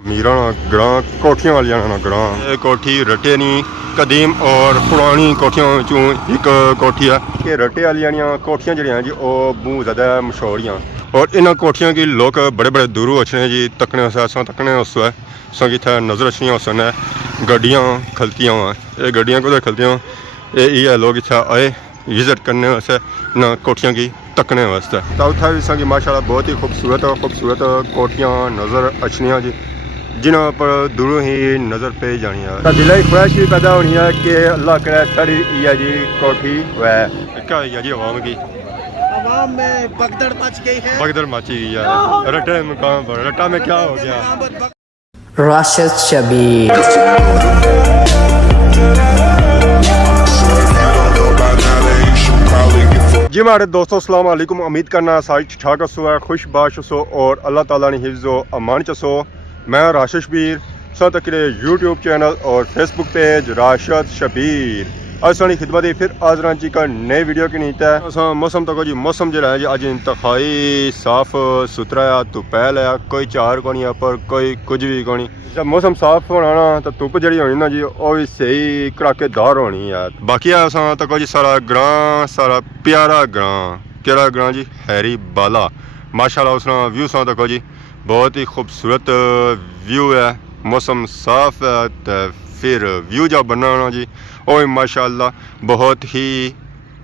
मीरा ग्रां कोठियां वाली ग्रां ये कोठी रटे नी कदीम और पुरानी कोठियां चों एक कोठी है कि रटे वाली कोठियां जड़ियां जी वो बहुत ज़्यादा मशहूर हैं और इन कोठियां की लोग बड़े बड़े दूरों अच्छे जी तकने असा तकने उस संग इतना नज़र अच्छी उसन गड्डियां खलतियां ये गड्डियां को खलतियां ये लोग इतना आए विजिट करने वास्ते इन कोठियां की तकने वास्ते तो उत्थे भी संगी माशाल्लाह बहुत ही खूबसूरत कोठियां नज़र अच्छियां जी जिन्हों पर दूरों ही नज़र पे जानी है दिल की ख्वाहिश भी पैदा होनी है कि अल्लाह करे साड़ी ये जी कोठी वह क्या है जी आवाम की आवाम में भगदड़ मच गई है। भगदड़ मची गई है रटे मुकाम पर रटा में क्या हो गया। राशिद शबीर जी हमारे दोस्तों अस्सलाम वालेकुम। उम्मीद करना सारी ठीक ठाक सो खुश बाश सो और अल्लाह ताला ने हिफ्ज़ो अमान चसो। मैं राशिद शबीर सो तकरे यूट्यूब चैनल और फेसबुक पेज राशिद शबीर असानी खिदमत फिर हाज़र जी का नए वीडियो की नीत है। मौसम तक जी मौसम जो है जी अज इंतहाई साफ सुथरा है धुपैल है कोई चार को नहीं पर कोई कुछ भी को नहीं। जब मौसम साफ होना ना तो धुप जी होनी ना जी वो भी सही कड़ाकेदार होनी है। बाकी असा तक जी सारा ग्रां सारा प्यारा ग्रां केड़ा ग्रां जी हैरी बाला माशाल्लाह उस व्यू सा तक जी बहुत ही खूबसूरत व्यू है। मौसम साफ है तो फिर व्यू जब बनना जी और माशाल्लाह बहुत ही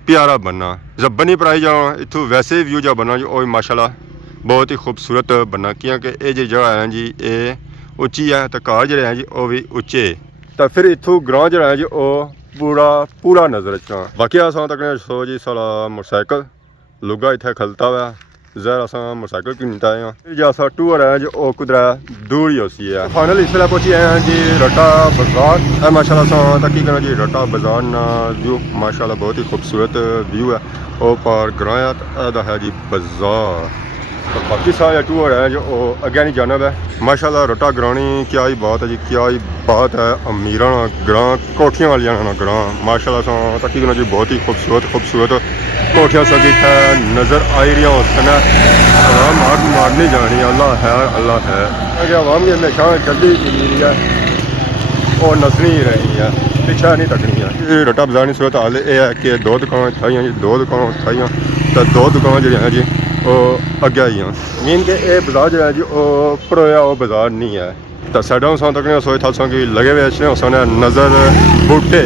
प्यारा बनना जब बनी पराई जाओ इतों वैसे व्यू जब बनना जी और माशाल्लाह बहुत ही खूबसूरत बनना क्योंकि ये जी जगह है जी ये उच्ची है तो घर जो है जी वो भी उच्चे तो फिर इतों ग्रां जो है जी वो पूरा नज़र अच्छा। बाकी असा तक सो जी सारा मोटरसाइकिल लुगा इतने खलता हुआ जहर असा मोटरसाइकिल की नीता है जो असा टूर है जो वो कुदरा दूर ही होती है। फाइनल इसलिए पहुंची हैं जी रटा बाजार माशाल्लाह असा तकी करना जी रटा बाजार ना व्यू माशाल्लाह बहुत ही खूबसूरत व्यू है वो पर ग्रां है जी बाजार। तो बाकी सारा टूर है जो वो अगे नहीं जानब है माशाल्लाह रटा ग्रानी क्या ही बात है जी क्या ही बात है। अमीरा ग्रां कोठियां वाली ग्रां माशाल्लाह तकी करना जी बहुत ही खूबसूरत कोठियां सभी नज़र आई रही उसने आवाम मारनी जानी अल्लाह है कि आवाम की हमेशा जल्दी रही है और नसनी ही रही है पीछा नहीं तकनी है। रटा बाजार की सूरत हाल यह है कि दो दुकान थाइयां जी दो दुकान थाइयां तो दो दुकान जो है जी वो अगे आई हैं मीन के ये बाजार जो है जी वो परोया वो बाजार नहीं है। तो साइडों से तक सोच था कि लगे हुए अच्छे उसने नज़र बूटे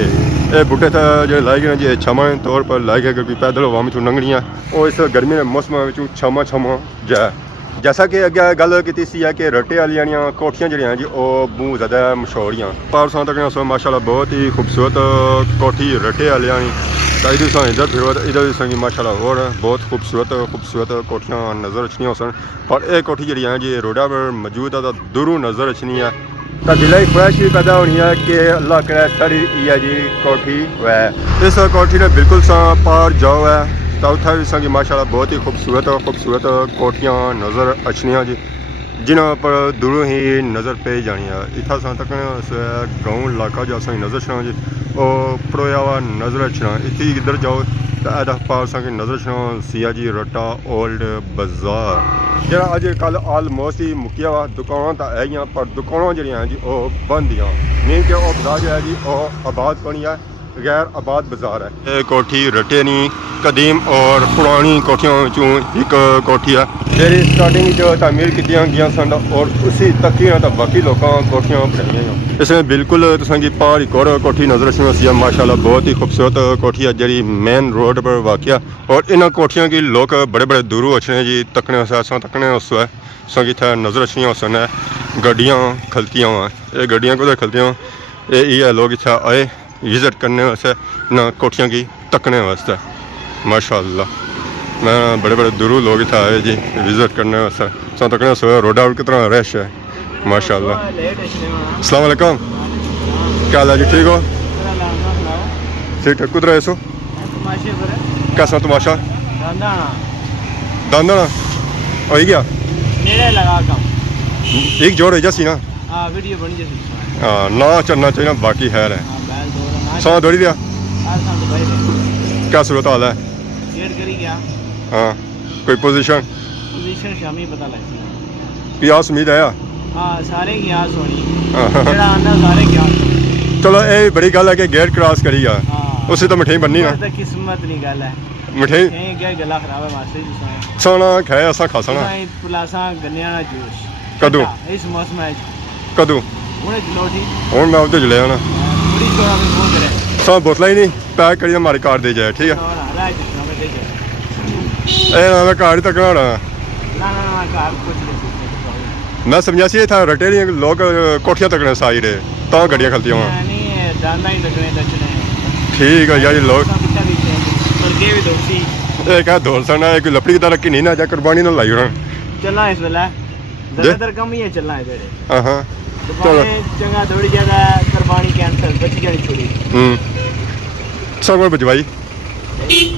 ये बूटे तो जो लाई गए जी छमा तौर पर लाई गए क्योंकि पैदल हवा में लंघनियाँ और इस गर्मी के मौसम में छमा जाए। जैसा कि अगे गल की है कि रटे वाली कोठियां जड़ियाँ जी वो बहुत ज़्यादा मशहूर हैं पर उस तक सो माशाल्लाह बहुत ही खूबसूरत कोठी रटे वाली तो इधर फिर इधर संगी माशाल्लाह और बहुत खूबसूरत कोठियां नज़र अच्छी सन पर यह कोठी जी जी रोडा पर मौजूद है तो दूरों नज़र अच्छी है तो दिल की ख्वाहिश भी पैदा होनी है कि अल्लाह करे साड़ी ये जी कोठी वह इस कोठी ने बिल्कुल सा पार जाओ है तो उत्थे भी संगी माशाल्लाह बहुत ही खूबसूरत कोठियां नज़र अच्छियां जी जिन्हों पर दूरों ही नज़र पे जानी है। इतना सा तक गाँव इलाका जो असा नज़र छना जी वो परोया हुआ नज़र अच्छा इतनी इधर जाओ तो पार सा नज़र छना सिया जी रटा ओल्ड बाजार जो अज कल आलमोस्ट ही मुक्या हुआ दुकान तो है ही पर दुकान जी जी वो बंद हैं मीन के वो बाजार जो है जी वो आबाद बनी है गैर आबाद बाजार है। ये कोठी रटे नी कदीम और पुरानी कोठियों चों एक कोठी है मेरी स्टार्टिंग जो तमीर की गई सन और उसी तकियां तो बाकी लोग कोठियां बनाई इसमें बिल्कुल तुसेंगी पार एक और कोठी नज़र अच्छी है माशाल्लाह बहुत ही खूबसूरत कोठी है जी मेन रोड पर वाक़ और इन कोठियों की लोग बड़े बड़े दूरों अच्छे जी तकने तकने उस संगी नज़र अच्छी उसन गड्डियाँ खलतियाँ ये गड्डियाँ को खलतियाँ ये लोग इतना आए विजिट करने वास्ते ना कोठियां की तकने वास्ते माशाल्लाह मैं बड़े बड़े दूरों लोग इतना आए जी विजिट करने वास्ते सो तकने सो रोडा कितना रश है माशाल्लाह। अस्सलाम वालेकुम क्या हाल है जी ठीक हो ठीक है कुछ रहे सो कैसा तमाशा दांदाना हो गया एक जोड़ है जैसी ना ना चलना चाहिए बाकी है सौ दौड़ी दिया क्या सूरत हाल है हाँ कोई पोजीशन शामी पता लग प्यास उम्मीद आया हाँ सारे ग्यास होनी हाँ। जेड़ा आंदा सारे ग्यास होनी। चलो ये बड़ी गल है कि गेट क्रॉस करी आ हाँ उसे तो मिठाई बननी ना तो किस्मत नहीं गल है मिठाई कहीं क्या गला खराब है मास्टर जी सोना खाए असा खासना पुलासा गन्निया ना जूस कदू इस मौसम में कदू हुणे चलो जी हूँ मैं उधर जलिया ना बड़ी चोरा में फोन करे सब बोतल ही नहीं पैक करिए हमारे कार दे जाए ठीक है और राज जितना में दे जाए ये ना मैं कार ही तक होना ना ना ना कार कुछ नहीं मैं समझा सी था रटे लोग कोठियां तकने साई रहे तो गड्डियां खलती हुआ नहीं जाना ही लगने दचने ठीक है यार लोग कितना भी और के भी दोस्ती ये क्या धोल सना एक लपड़ी की तरह रखी नहीं ना जा कुर्बानी ना लाई उन्होंने चलना इस वेला ज्यादातर कम ही है चलना है तेरे हाँ हाँ चलो चंगा थोड़ी ज्यादा कुर्बानी कैंसल बची जानी छोड़ी सब को भिजवाई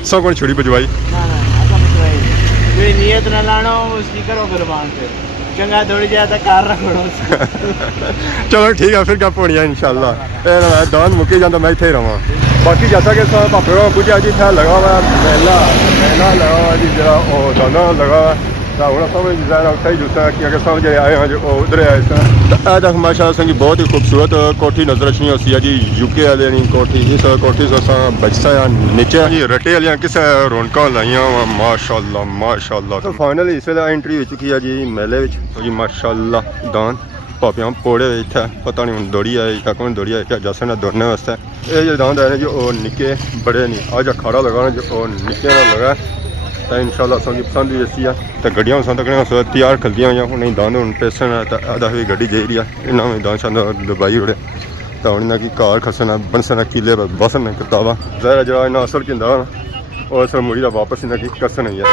सब को छुड़ी भिजवाई ना ना ऐसा कुछ नहीं जो नियत ना लाना उसकी करो कुर्बान फिर चंगा थोड़ी ज्यादा कार रखो चलो ठीक है फिर गप होनी है इंशाल्लाह दान मुक्की जाता मैं इतने रहा बाकी जैसा कि भापे को पूछा जी इतना लगा हुआ मेला लगा हुआ जी जरा दाना लगा हुआ तो हूँ समझ ज़्यादा उत्थे ही जुस्सा कि अगर समझ आए हैं जो उधर आए तो तक माशाअल्लाह संगी बहुत ही खूबसूरत कोठी नजर अच्छी होती है जी यूके वाले कोठी इस कोठी से असा बचसा नीचे जी रटे वालियां किस रौनक लाइया माशाअल्लाह माशाअल्लाह तो फाइनली इस वेले एंट्री हो चुकी है जी मेले जी माशाअल्लाह दान भापियां पोड़े इतने पता नहीं हूँ दौड़ी आए क्या कौन दौड़ी आए क्या जैसे ना दौड़ने वास्ते ये जो दांद आए जी वो निक्के बड़े नहीं अज अखाड़ा लगा जो निक्के लगा तो इंशाल्लाह असांजी पसंद भी ऐसी है तो गड्डियां असां तकने तैयार खलदियां हुई उन्हें दान हूँ पेसन है तो अदा भी गड्डी जाई रही है इन्होंने में दान शान दबाई उड़े तो हूँ इन्हें की कार खसन बनसन किले बसन किताबा जहरा जरा इन्हें असर किंदा और असर मुड़ी वापस इन्हें की करसन ही है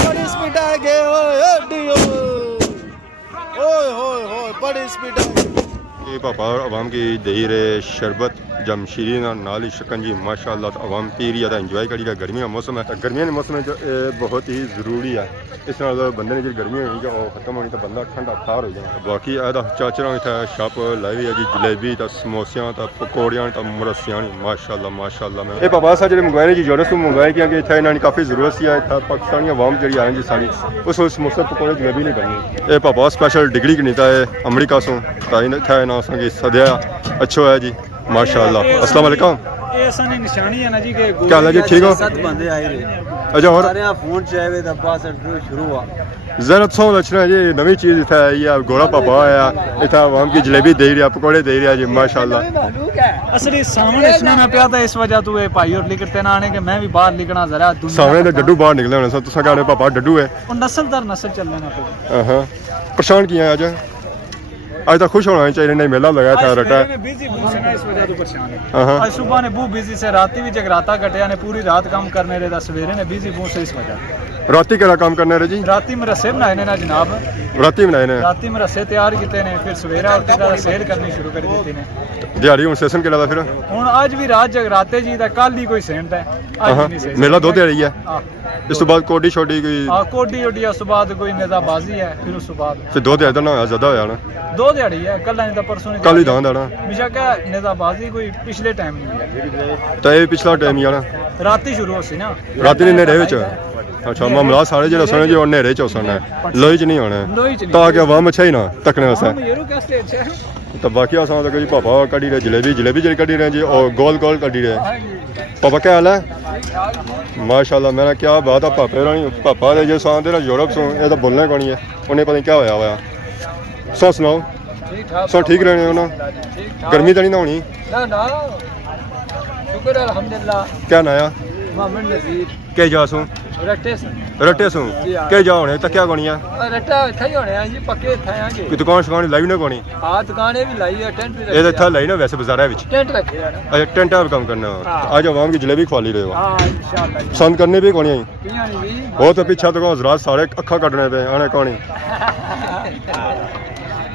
बड़ी स्पीड आ गए बड़ी स्पीड ये पापा अवाम की दही रहे शरबत जमशीरी नाली शिकंजी माशाअल्लाह तो अवाम पी रही है इंजॉय करी रहा गर्मी का मौसम है गर्मियों के मौसम में जो बहुत ही जरूरी है इस तरह बंदे ने जो गर्मी होनी जो खत्म होनी तो बंदा ठंडा खार हो जाए बाकी चाचरा इतना शॉप लाई हुई है जी जलेबी तो समोसियां तो पकौड़ियां तो मुरसियां माशाअल्लाह माशाअल्लाह में ये पापा सा जो मंगवाए जी जोरस मंगवाए क्योंकि इतना इन्होंने काफ़ी जरूरत सी है पाकिस्तानी अवाम जी आए जी सारी उस समोसे पकौड़े जलेबी नहीं बननी ये पापा स्पेशल डिग्री की नीता है अमरीका सो इतना असांखे सदिया अच्छो है जी माशाअल्लाह अस्सलाम वालेकुम ये सानी निशानी है ना जी के क्या हाल है जी ठीक हो सत बंदे आए रहे अच्छा और सारे फोन चाहे दा पास शुरू हुआ जरा सौ लक्षण जी नवी चीज इतना ये घोड़ा पापा आया इतना आवाम की जलेबी दे रहा पकौड़े दे रहा जी माशाअल्लाह असली सामने सुना मैं पिया था इस वजह तू ये भाई और लिखते ना आने के मैं भी बाहर लिखना जरा सामने तो डड्डू बाहर निकले होने तुसा कहने पापा डड्डू है और नस्ल दर नस्ल चल लेना हाँ परेशान किया आज आज तो खुश होना चाहिए नहीं मेला लगाया था रटा बिजी बू से ना इस वजह तो परेशान है हाँ आज सुबह ने बू बिजी से राती भी जगराता कटिया ने पूरी रात काम करने रहे सवेरे ने बिजी बू से इस वजह राती केड़ा काम करने रहे जी राती में रस्से बनाए ने ना जनाब राती बनाए ने राती में रस्से तैयार किए ने फिर सवेरा उठ के सेल करनी शुरू कर दी ने दिहाड़ी हूँ सेशन केड़ा था फिर हुन आज भी रात जगराते जी दा कल ही कोई सेंट है आज नहीं सेंट मेला दो दिहाड़ी है हां इस तो बाद कोडी छोड़ी कोई कोडी ओडी उस बाद कोई नेजाबाजी है फिर उस बाद फिर दो दिहाड़ी ना होया ज्यादा होया ना दो दिहाड़ी है कल नहीं तो परसों नहीं कल ही दान देना बेशक नेजाबाजी कोई पिछले टाइम नहीं है तो ये पिछला टाइम ही आना राती शुरू होसी ना राती ने नेरे विच अच्छा मामला सारे जो सुने जो नेरे च होना लोई च नहीं होना लोई च नहीं ताकि अवाम अच्छा ही ना तकने वास्ते हम येरो का स्टेज है तो बाकी असां तो जी पापा कड़ी रहे जलेबी जी कड़ी रहे जी और गोल गोल कड़ी रहे पापा क्या हाल है माशाल्लाह मैंने क्या बात है पापे रानी पापा ने जो सांदे ना यूरोप सो ये तो बोलना कौन है उन्हें पता नहीं क्या होया हुआ सो सुनाओ ठीक ठाक सो ठीक रहने हो ना गर्मी तो नहीं ना होनी ना ना शुक्र अल्हम्दुलिल्लाह क्या नया मोहम्मद नजीर के जा सो रट्टे रट्टे सो के जा होने तो क्या कोनी है रट्टा इत्थे ही होने हैं जी पक्के इत्थे आंगे कि दुकान शुकान लाई ना कोनी आ दुकानें भी लाई है टेंट भी ये तो इतना लाई ना वैसे बाजारा विच टेंट रखे हैं अच्छा टेंटा भी काम करना आज अवाम की जलेबी खवा ली रहे हो हां इंशाल्लाह पसंद करने भी कोनी आई पियां नहीं भी वो तो पीछा तो हजरात सारे अखा कटने पे आने कहानी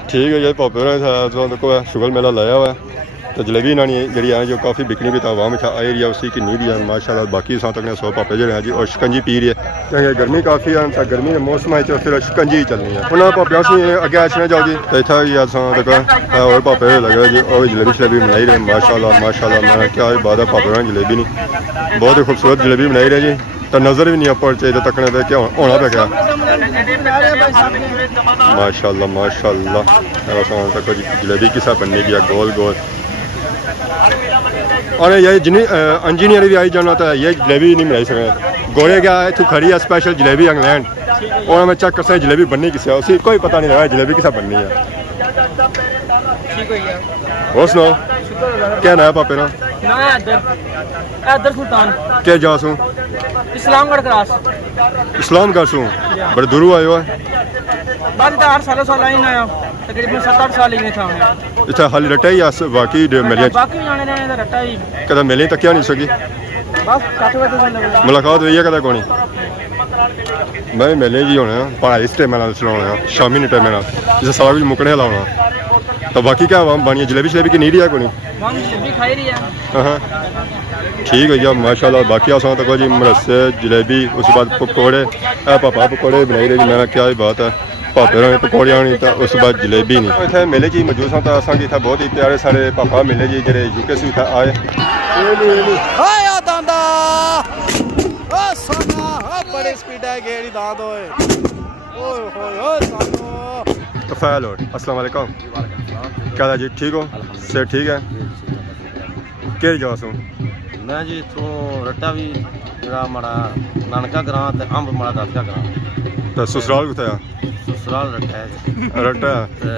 ठीक है ये पापे ने को शुगर मेला लाया हुआ है तो जलेबी इन्होंने जी है जो काफ़ी बिकनी भी था आवाम आई रही है उसी की नहीं रही है माशाल्लाह बाकी साथ तक सौ पापे जो हैं जी और शिकंजी पी रही है क्योंकि गर्मी काफ़ी है तो गर्मी के मौसम है फिर शिकंजी ही चलनी है उन्होंने पापिया से अगे आचने जाओ जी तो इतना ही तक और पापे लगे जी और जलेबी शलेबी बनाई रहे माशाल्लाह माशाल्लाह मैं क्या बात है पापे ने जलेबी नहीं बहुत ही खूबसूरत जलेबी बनाई रहे जी ਤਾਂ ਨਜ਼ਰ ਵੀ ਨਹੀਂ ਆਪਾਂ ਚਾਹੀਦਾ ਤੱਕਣੇ ਤੇ ਕਿ ਹੋਣਾ ਪੈ ਗਿਆ माशाल्लाह माशाल्लाह सामान तक जी जलेबी किसा बनने गया गोल गोल और ये जिन्नी इंजीनियर भी आई जाना तो ये जलेबी नहीं बनाई सके गोरे गया इतू खड़ी है स्पेशल जलेबी इंग्लैंड और मैं चेक कर जलेबी बननी किसी उसी कोई पता नहीं लगा जलेबी किसा बननी है और सुनाओ क्या ना है पापे ना सुल्तान क्या जासू इस्लामगढ़ क्रॉस इस्लामगढ़ सू बड़े दूर आए हो बाद 8 साल आई ना तकरीबन 7-8 साल ही था इतना हाली रटा ही अस बाकी मिले बाकी जाने जाने दा रट्टा ही कदा मिले तक क्या नहीं सकी बस 7 बजे से मुलाकात हुई है कदा कोनी मैं मिले जी होने पढ़ाई इस टाइम चलाना शामी ने टाइम जिसे सारा कुछ मुकने लाना तो बाकी क्या बनी जलेबी शलेबी की नहीं रही है कोनी जलेबी खाई रही है हाँ ठीक है जी माशाल्लाह बाकी आसान तक जी मरसे जलेबी उसके बाद पकौड़े पापा पकौड़े बनाई रहे जी मैं क्या ही बात है पापे ने पकौड़ियाँ नहीं तो उस बाद जलेबी नहीं इतने मेले जी मौजूद हाँ तो असा इतना बहुत ही प्यारे सारे पापा मिले जी जो यूके से इतना आए बड़े स्पीड है गेड़ी दांत होए तो फैल और अस्सलाम वालेकुम क्या जी ठीक हो से ठीक है कि जाओ सो मैं जी इतों रट्टा भी जरा माड़ा नानका ग्रां ते अंब माड़ा दादका ग्रां तो ससुराल कुत्थे आ ससुराल रट्टा है रट्टा ते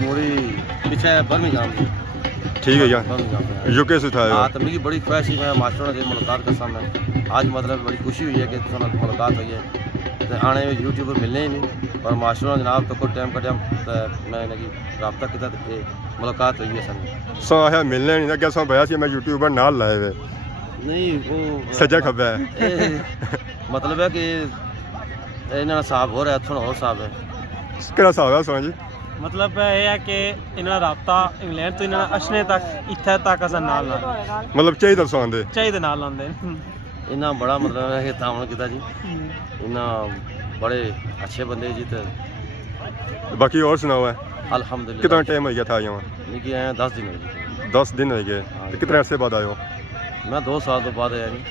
मोड़ी पीछे बर्मिंघम जी ठीक है यार बर्मिंघम यूके से था हाँ तो मेरी बड़ी ख्वाहिश ही मैं मास्टरों से मुलाकात कर सामने आज मतलब बड़ी खुशी हुई है कि तुम मुलाकात हुई है तो आने यूट्यूब पर मिलने ही नहीं पर मास्टरों जनाब तो कोई टाइम कटिया तो मैं इनकी रबता किया मुलाकात हुई है सर सो आया मिलने नहीं लगे सो भैया मैं यूट्यूबर नाल लाए हुए नहीं वो सज्जा खब्बा है मतलब है कि इन्होंने साहब हो रहा है थोड़ा और साहब है किहड़ा हिसाब है सो जी मतलब ये है कि इन्होंने रबता इंग्लैंड तो इन्होंने अशने तक इत्थे तक अस नाल मतलब चाहिए दसो आंदे चाहिए नाल आंदे इन्ना बड़ा मतलब है कि तामन किया जी इन्ना बड़े अच्छे बंदे जी तो बाकी और सुनाओ है अल्हम्दुलिल्लाह कितना टाइम हो गया था यहाँ निकी आए 10 दिन हो गए 10 दिन हो गए तो कितने अरसे बाद आए हो मैं 2 साल तो बाद आया नहीं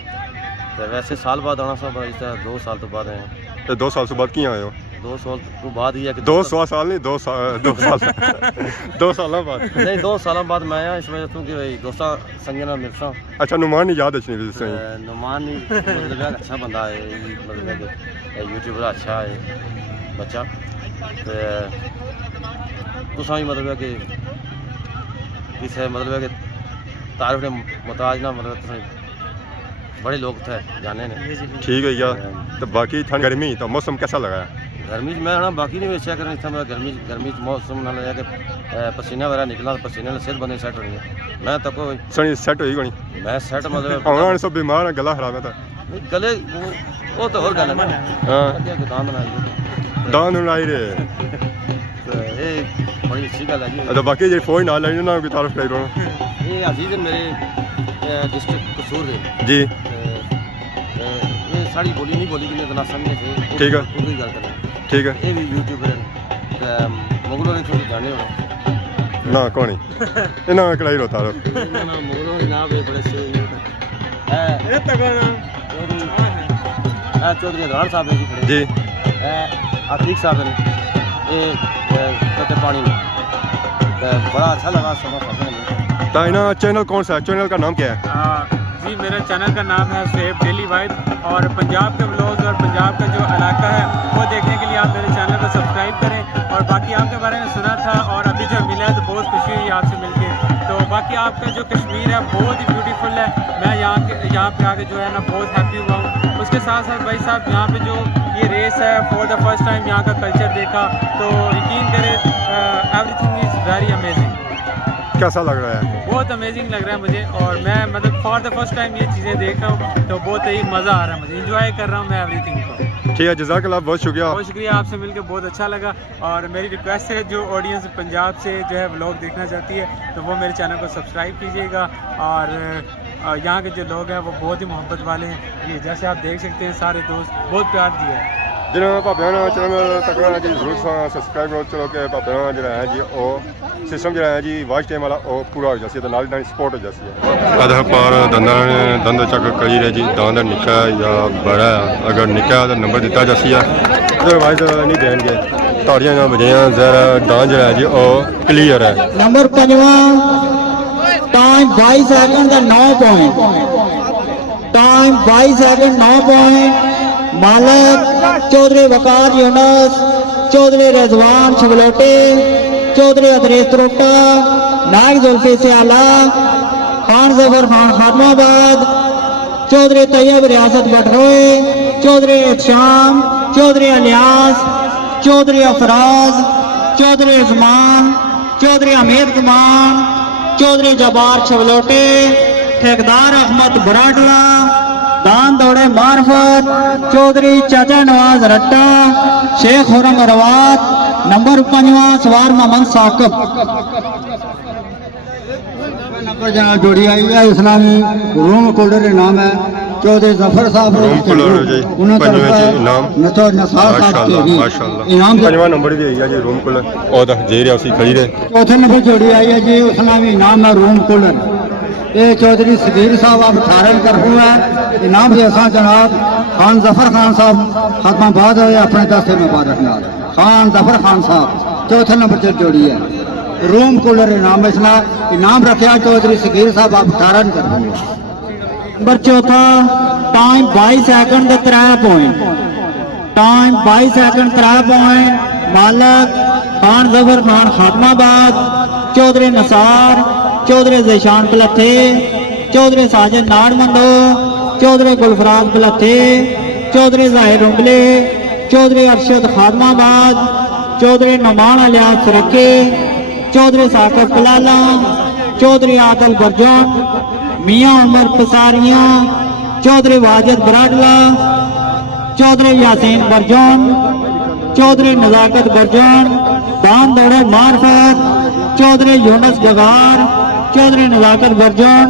तो वैसे साल बाद आना सब इस 2 साल तो बाद आए तो 2 साल से बाद कियां आए हो 2 साल तो बाद ही है कि 200 साल नहीं 2 साल 2 साल 2 साल बाद नहीं 2 साल बाद मैं आया इस वजह से कि भाई दोस्ता संगे ना मिलसा अच्छा नुमान नहीं याद अच्छी भी सही नुमान मतलब है अच्छा बंदा है मतलब है कि यूट्यूबर अच्छा है बच्चा तो तुसा भी मतलब है कि किसे मतलब है कि तारीफ ने मुताज ना मतलब तुसें बड़े लोग थे जाने ने ठीक है यार तो बाकी ठंड गर्मी तो मौसम कैसा लगा गर्मी में ना बाकी नहीं वैसे करना इतना गर्मी मौसम ना लगा कि पसीना वगैरह निकला पसीने से सेहत बंदे सेट होनी है मैं तो कोई सनी सेट होई कोनी मैं सेट मतलब आना सब बीमार है गला खराब है तो गले वो तो और गल है ना हां दांत बनाई दान लाई रे तो ये बड़ी अच्छी गल है जी तो बाकी जे फौज नाल लेना ना की तारीफ कर रहा ये अजीज मेरे डिस्ट्रिक्ट कसूर है जी ये साड़ी बोली नहीं बोली कि इतना समझे थे ठीक है उर्दू गल करना ठीक है ये भी यूट्यूबर मुगलों ने थोड़ी जाने होना ना कौन है ना कढ़ाई रोता रो ना मुगलों के नाम पे बड़े से ये तक ना चौधरी राण साहब है जी खड़े जी आतिक साहब ने ये कते पानी में बड़ा अच्छा लगा सब तो इना चैनल कौन सा है चैनल का नाम क्या है जी मेरे चैनल का नाम है सेफ डेली वाइब और पंजाब के व्लॉग्स और पंजाब का जो इलाका है वो देखने के लिए आप मेरे चैनल को सब्सक्राइब करें और बाकी आपके बारे में सुना था और अभी जब मिला है तो बहुत खुशी हुई आपसे मिलके तो बाकी आपका जो कश्मीर है बहुत ही ब्यूटीफुल है मैं यहाँ पे आके जो है ना बहुत हैप्पी हुआ हूँ उसके साथ साथ भाई साहब यहाँ पे जो ये रेस है फॉर द फर्स्ट टाइम यहाँ का कल्चर देखा तो यकीन करें एवरीथिंग इज़ वेरी अमेजिंग कैसा लग रहा है बहुत अमेजिंग लग रहा है मुझे और मैं मतलब फॉर द फर्स्ट टाइम ये चीज़ें देख रहा हूँ तो बहुत ही मज़ा आ रहा है मुझे इंजॉय कर रहा हूँ मैं एवरीथिंग को ठीक है जज़ाकल्लाह बहुत शुक्रिया बहुत शुक्रिया आपसे मिलकर बहुत अच्छा लगा और मेरी रिक्वेस्ट है जो ऑडियंस पंजाब से जो है व्लॉग देखना चाहती है तो वो मेरे चैनल को सब्सक्राइब कीजिएगा और यहाँ के जो लोग हैं वो बहुत ही मोहब्बत वाले हैं ये जैसे आप देख सकते हैं सारे दोस्त बहुत प्यार दिया है ਜਿਹਨਾਂ ਭਾਪਿਆਂ ਨਾਲ ਚੈਨਲ ਤੱਕਣਾ ਜੀ ਜ਼ਰੂਰ ਸਬਸਕ੍ਰਾਈਬ ਕਰੋ। ਚਲੋ ਕਿ ਭਾਪਿਆਂ ਨਾਲ ਜਿਹੜਾ ਹੈ ਜੀ ਉਹ ਸਿਸਟਮ ਜਿਹੜਾ ਹੈ ਜੀ ਵਾਚ ਟਾਈਮ ਵਾਲਾ ਉਹ ਪੂਰਾ ਹੋ ਜਾਸੀ ਤੇ ਨਾਲ ਹੀ ਨਾਲ ਸਪੋਰਟ ਹੋ ਜਾਸੀ ਹੈ। ਅਧਾ ਪਾਰ ਦੰਦ ਚੱਕ ਕਰੀ ਰਹੇ ਜੀ ਦੰਦ ਨਿੱਕਾ ਜਾਂ ਬੜਾ ਅਗਰ ਨਿੱਕਾ ਤਾਂ ਨੰਬਰ ਦਿੱਤਾ ਜਾਸੀ ਆ ਅਦਰਵਾਈਜ਼ ਨਹੀਂ ਦੇਣਗੇ। ਤਾੜੀਆਂ ਨਾਲ ਵਜਾਈਆਂ ਜ਼ਰਾ ਦੰਦ ਜਿਹੜਾ ਹੈ ਜੀ ਉਹ ਕਲੀਅਰ ਹੈ। नंबर 5 टाइम 22 सेकंड का 9 पॉइंट टाइम 22 सेकंड 9 पॉइंट मालिक चौधरी वकार यूनुस चौधरी रिजवान छबलोटे चौधरी अदरेस त्रोटा नायक जुल्फी सियाला खान जफर खान खातमाबाद चौधरी तैयब रियासत बटरोए चौधरी शाम चौधरी अलियास चौधरी अफराज चौधरी उस्मान चौधरी अमीर कुमार चौधरी जबार छबलोटे ठेकेदार अहमद बराडला दान दौड़े मार्फत चौधरी चाचा नवाज रट्टा शेख खुरम रवात नंबर 5 सवार मोहम्मद साकिब नंबर जनाब जोड़ी आई है इस्लामी रूम कोल्डर नाम है चौधरी जफर साहब रूम कोल्डर जी पंजवें जी इनाम माशाल्लाह पंजवां नंबर भी आई है जी रूम कोल्डर और जे रियासी खड़ी रहे। चौथे नंबर जोड़ी आई है जी इस्लामी नाम है रूम कोल्डर ये चौधरी सगीर साहब अब 18 करफू है इनाम से असा जनाब खान जफर खान साहब खत्माबाद होए अपने दस्ते मुबारक नाल खान जफर खान साहब चौथे नंबर से जोड़ी है रूम कूलर इनाम इसना इनाम रखा चौधरी सगीर साहब अब 18 करफू नंबर चौथा time 22 second 3 point time 22 second 3 point मालिक खान जफर खान खातमाबाद चौधरी नसार चौधरी जिशान पलथे चौधरी साजिद नाड़मंदो चौधरी गुलफराज पलथे चौधरी जाहिर उंगले चौधरी अरशद खादमाबाद चौधरी नुमान अलियास सरके चौधरी साकिब कलाला चौधरी आदल बरजन मियां उमर पसारिया चौधरी वाजिद बराडला चौधरी यासीन बरजन चौधरी नजाकत बरजन दान दौड़े मार्फत चौधरी यूनुस जगार चौधरी नजाकत बरजन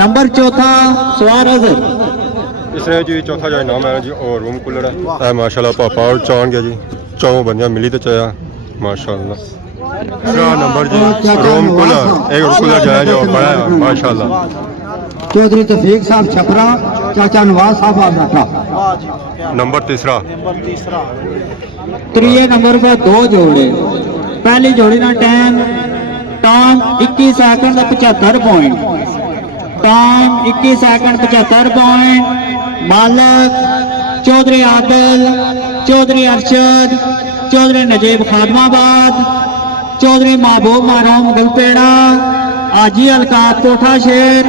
नंबर चौथा सवार अजहर इसने जी चौथा जो इनाम है जी और रूम कूलर है माशाल्लाह पापा और चान गया जी चौ बंदियां मिली तो चाया माशाल्लाह। दूसरा नंबर जी रूम कूलर एक कूलर जो है जो बड़ा है माशाल्लाह। चौधरी तफीक साहब छपरा चाचा नवाज साहब आप बैठा नंबर तीसरा त्रिये नंबर पर 2 जोड़े पहली जोड़ी ना time 21 second 75 point time 21 second 75 point मालिक चौधरी आदिल चौधरी अरशद चौधरी नजीब खादमाबाद चौधरी महबूब मारूम गलपेड़ा आजी अलकात कोठा शेर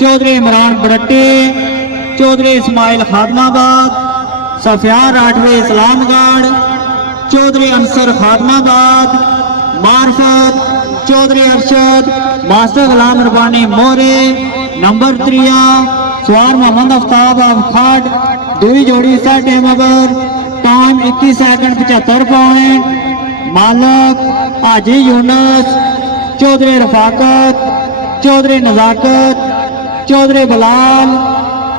चौधरी इमरान बड़ट्टी चौधरी इस्माइल खादमाबाद सफियान राठवे इस्लामगढ़ चौधरी अंसर खादमाबाद मार्फत चौधरी अरशद मास्टर गुलाम रबानी मोरे नंबर 3 सवार मोहम्मद आफ्ताब अवखाड दुई जोड़ी सेट मगर टाइम 21 सेकंड 75 पॉइंट मालिक हाजी यूनुस चौधरी रफाकत चौधरी नजाकत चौधरी बलाल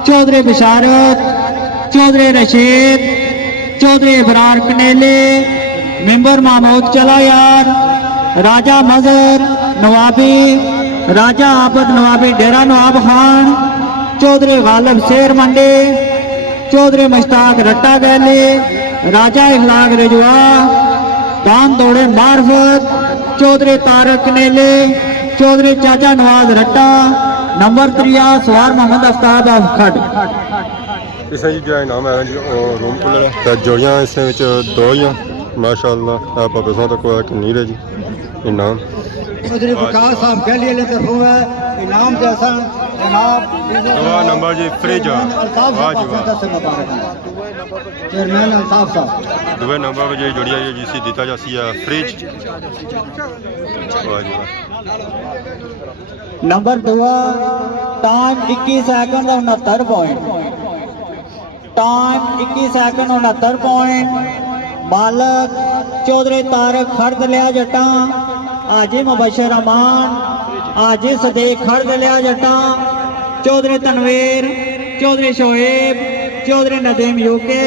चौधरी बिशारत चौधरी रशीद चौधरी इब्रार कनेले मेंबर महमूद चला यार राजा मजर नवाबी राजा आबद नवाबी डेरा नवाब खान चौधरी गालिब शेर मंडी चौधरी मुश्ताक रट्टा गैली राजा इखलाक रिजवा दान दौड़े मार्फत चौधरी तारक कनेले चौधरी चाचा नवाज रट्टा नंबर 3 सवार मोहम्मद आफ्ताब अवखड इसने जी जो इनाम है जी और रूम कूलर है तो जोड़ियाँ इसने विच 2 ही माशाल्लाह आप बसों तक कोई नहीं रहे जी इनाम चौधरी वकार साहब के लिए तरफ है इनाम जैसा दवा नंबर जी फ्रिज वाह जी वाह चेयरमैन अल्ताफ साहब दुए नंबर पर जी जोड़िया जी जिसी दिता जासी है फ्रिज वाह जी वाह। Number 2 time 21 second 69 point time 21 second 69 point मालिक चौधरी तारक खर्द लिया जट्टा आजी मुबशर अमान आजी सदीक खर्द लिया जट्टा चौधरी तनवीर चौधरी शोएब चौधरी नदीम यूके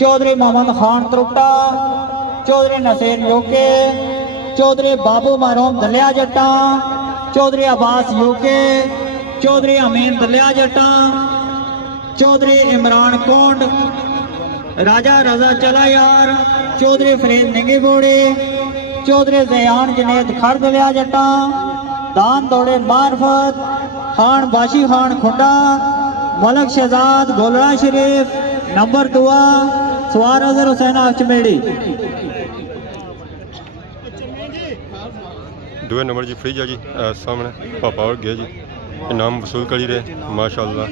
चौधरी मोहम्मद खान त्रुट्टा, चौधरी नसीर यूके, चौधरी बाबू मरहूम दलिया जट्टा, चौधरी अब्बास यूके, चौधरी अमीन दलिया जट्टा, चौधरी इमरान कोंड, राजा रजा चला यार, चौधरी फरीद निंगी बोड़ी, चौधरी जयान जनेद खर दलिया जट्टा, दान दौड़े मार्फत, खान बाशी खान खुंडा, मलक शहजाद गोलड़ा शरीफ, नंबर 2 सवार अजहर हुसैन चमेड़ी। दूसरे नंबर जी फ्रिज है जी सामने पापा और गया जी इनाम वसूल करी रहे माशाल्लाह।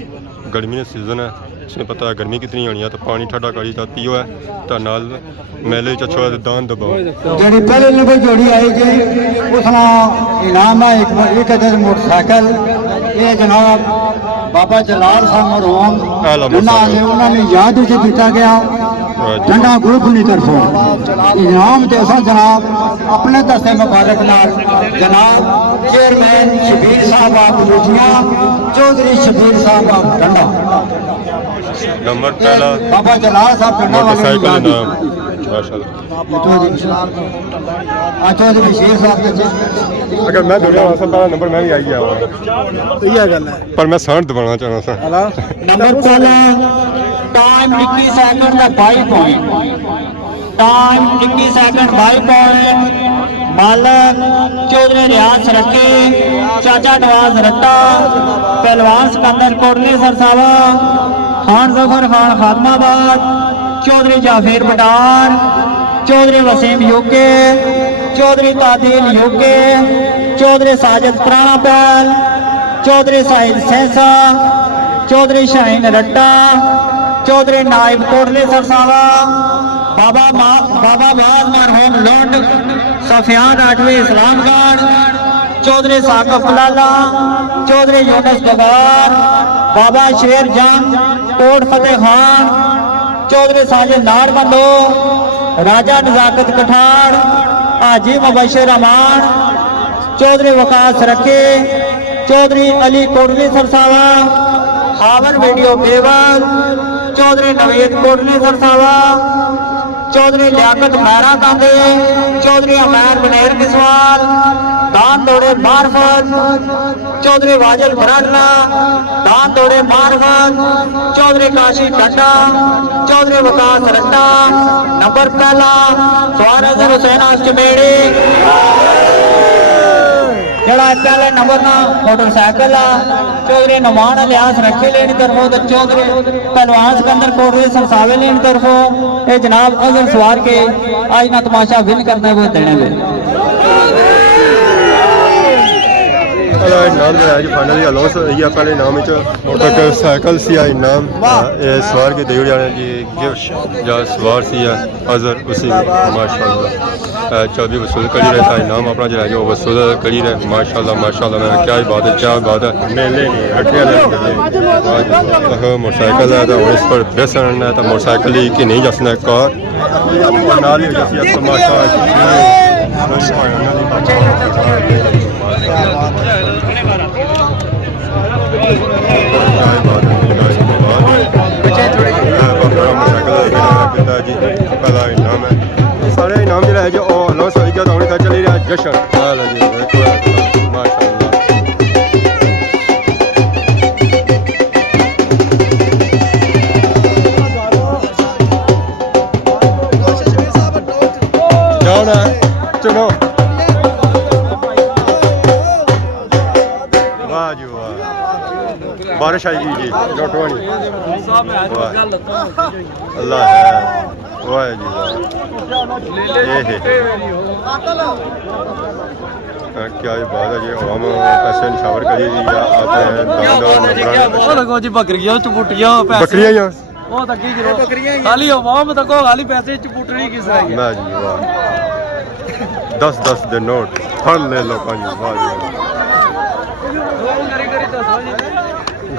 गर्मी का सीजन है, इसमें पता है गर्मी कितनी होनी है, तो पानी ठंडा करी तो पियो है तो नाल मेले अच्छा है दान दबाओ। जी पहले नंबर जोड़ी आई जी उसका इनाम है एक अदद मोटरसाइकिल, ये जनाब बाबा जलाल साहब मरहूम उन्होंने याद विच दिता गया ठंडा ग्रुप की तरफों इनाम दे जनाब अपने दस्ते मुबारक नाल जनाब चेयरमैन शबीर साहब आप लुधिया, चौधरी शबीर साहब आप ठंडा, नंबर पहला बाबा जलाल साहब ठंडा मोटरसाइकिल इनाम माशाल्लाह। चौधरी बशीर साहब अगर मैं दौड़िया वाला पहला नंबर मैं भी आई गया पर मैं सांठ दबाना चाहना सा। नंबर पहला टाइम 21 सेकंड का 22 पॉइंट, टाइम 21 सेकंड 22 पॉइंट, मालक चौधरी रियाज रखे, चाचा नवाज रट्टा, पहलवान सिकंदर कोटली सरसावा, खान जफर खान खादमाबाद, चौधरी जाफिर बटार, चौधरी वसीम यूके, चौधरी तादील यूके, चौधरी साजिद पुराना पैल, चौधरी साहिद सहसा, चौधरी शाहीन रट्टा, चौधरी नाइब कोटली सरसावा, बाबा बाज मरहूम लोंड, सफियान आठवी इस्लामगढ़, चौधरी साकफ लाला, चौधरी यूनस गवार, बाबा शेर जंग कोट फतेह खान, चौधरी साजिद नारबंदो, राजा नजाकत कठार, हाजी मुबशर अमान, चौधरी वकास रखे, चौधरी अली कोटली सरसावा, हावर वीडियो केवल, चौधरी नवीद कोटली सरसावा, चौधरी लियाकत महरा कांदे, चौधरी अमैर बनेर किसवाल, दान दौड़े मार्फत, चौधरी वाजिल बराडला, दान दौड़े मार्फत, चौधरी काशी टंडा, चौधरी वकास रट्टा, नंबर पहला सवार अजहर हुसैन चमेड़ी, जड़ा पहले नंबर ना मोटरसाइकिल चौधरी नुमान लिहाज रखे लेनी तरफों, तो चौधरी पहलवान सिकंदर कोटली सरसावे लेनी तरफों, ये जनाब अजहर सवार के आज ना तमाशा विन करते हुए देने में इनाम जो है जी फाइनली अलाउंस ये पहले इनाम मोटर साइकिल सी इनाम सवार के देवड़िया ने जी गिफ्ट या सवार सी अजहर उसी माशाल्लाह चौबी वसूल करी रहे था इनाम अपना जो है वो वसूल करी रहे माशाल्लाह माशाल्लाह। मैं क्या बात है क्या बात है मेले नहीं हटिया मोटरसाइकिल है तो इस पर बेस है तो मोटरसाइकिल ही कि नहीं जसना कार नाल ही जैसी तमाशा जी पहला इनाम है सारे इनाम जो है जो लॉस हो गया तो चली रहा जश्न माशाल्लाह। जाना चलो वाह जी वाह बारिश आएगी जी नोटवानी अल्लाह है वाह जी वाह क्या ये बात है जी हम पैसे निशावर करिए जी आते हैं दान जी बकरियां चुपुटियां बकरियां वो तक की करो बकरियां खाली अवाम तक खाली पैसे चुपुटनी किस है ना जी वाह 10-10 दे नोट फल ले लो पानी वाह जी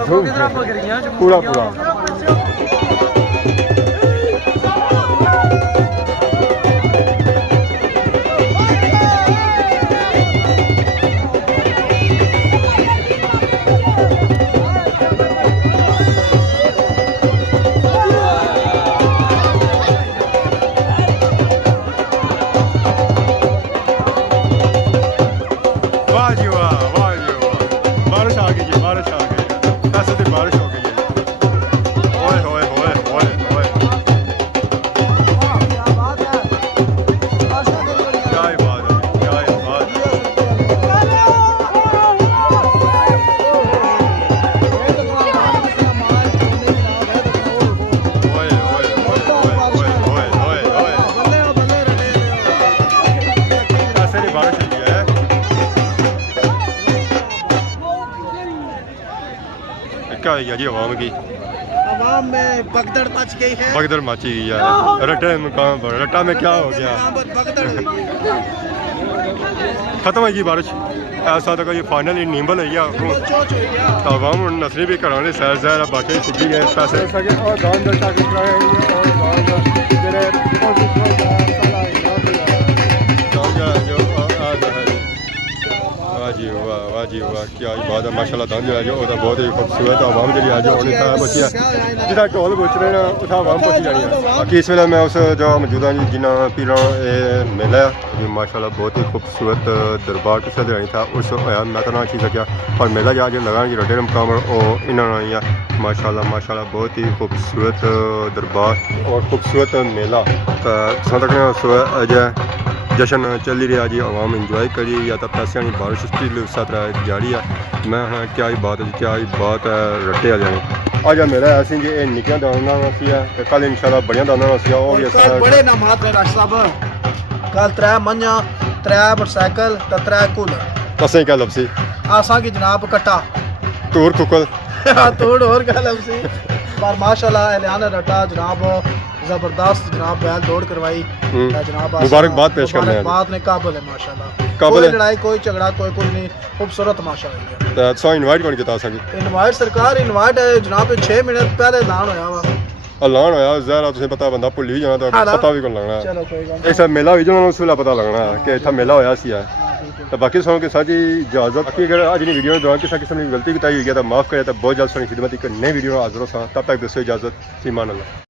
पूरा पूरा है जी आवाम की आवाम में भगदड़ मच गई है। भगदड़ मची गई है रट्टे मुकाम पर रट्टा में क्या हो गया भगदड़ हुई है। खत्म है जी बारिश ऐसा तो कोई फाइनली नींबल है या चोच हुई है। तो आवाम नसरी भी कराने सैर सैर बाकी सीखी गए पैसे वाह जी वाह क्या बात है माशाल्लाह दान जो है जो ओदा बहुत ही खूबसूरत आवाम जी आज होने था बचिया जिदा ढोल पुछ रहे ना उठा आवाम पहुंची जानी है बाकी इस वेले मैं उस जगह मौजूद हाँ जी जिन्ना पीरा मेला है माशाल्लाह बहुत ही खूबसूरत दरबार किसा दे था उस होया मैं तो ना अच्छी सकिया और मेला जो आज लगा जी रटे मुकाम और इन्होंने माशाल्लाह बहुत ही खूबसूरत दरबार और खूबसूरत मेला तो तकने अज जश्न चली रहा जी आवाम इंजॉय करी या तो पैसे वाली बारिश साथ जारी है मैं हाँ क्या ही बात है रट्टे वाले आज मेरा ऐसी जी निक्किया दाना कल इंशाल्लाह बड़िया दाना बड़े नामात ने राश साहब कल 3 मंझा 3 मोटरसाइकिल ते 3 कूलर असें क्या लपसी आसा की जनाब कट्टा टूर कुकल तोड़ और क्या लपसी पर माशाल्लाह एलान रटा जनाब जबरदस्त जनाब बैल दौड़ करवाई जनाब मुबारकबाद पेश करने हैं बात ने काबिल है माशाल्लाह काबिल कोई है। लड़ाई कोई झगड़ा कोई कुछ नहीं खूबसूरत माशाल्लाह तो सो इनवाइट कौन किया सकी इनवाइट सरकार इनवाइट है जनाब 6 मिनट पहले ऐलान होया वा ऐलान होया जहरा तुझे पता बंदा भुल भी जाना तो हाँ ना। पता भी कौन लगना चलो कोई गल इस मेला भी जो उस वेला पता लगना कि इतना मेला होया सी है तो बाकी सुनो कि सारी इजाजत बाकी अगर आज की वीडियो दौरान किसी किस्म की गलती बताई हुई है तो माफ़ करें तो बहुत जल्द सुनी खिदमत एक नई वीडियो हाजिर हो तब तक दसो इजाजत ईमान अल्लाह।